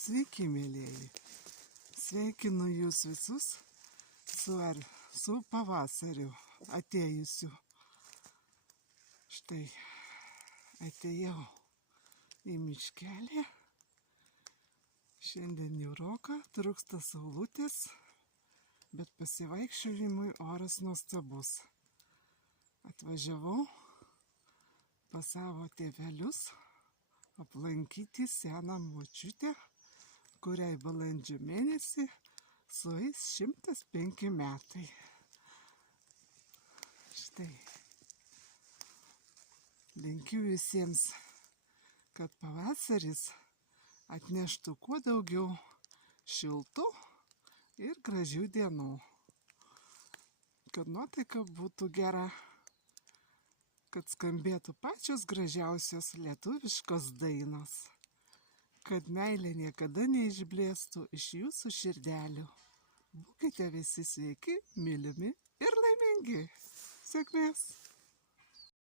Sveiki, mėlėjai. Sveikinu jūs visus su pavasariu atėjusiu. Štai atėjau į miškelį. Šiandien niūroka, trūksta saulutės, bet pasivaikščiojimui oras nuostabus. Atvažiavau pas savo tėvelius aplankyti seną močiutę, kuriai balandžio mėnesį sueis 105 metai. Štai. Linkiu visiems, kad pavasaris atneštų kuo daugiau šiltų ir gražių dienų. Kad nuotaika būtų gera, kad skambėtų pačios gražiausios lietuviškos dainos. Kad meilė niekada neišblėstų iš jūsų širdelių. Būkite visi sveiki, mylimi ir laimingi. Sėkmės!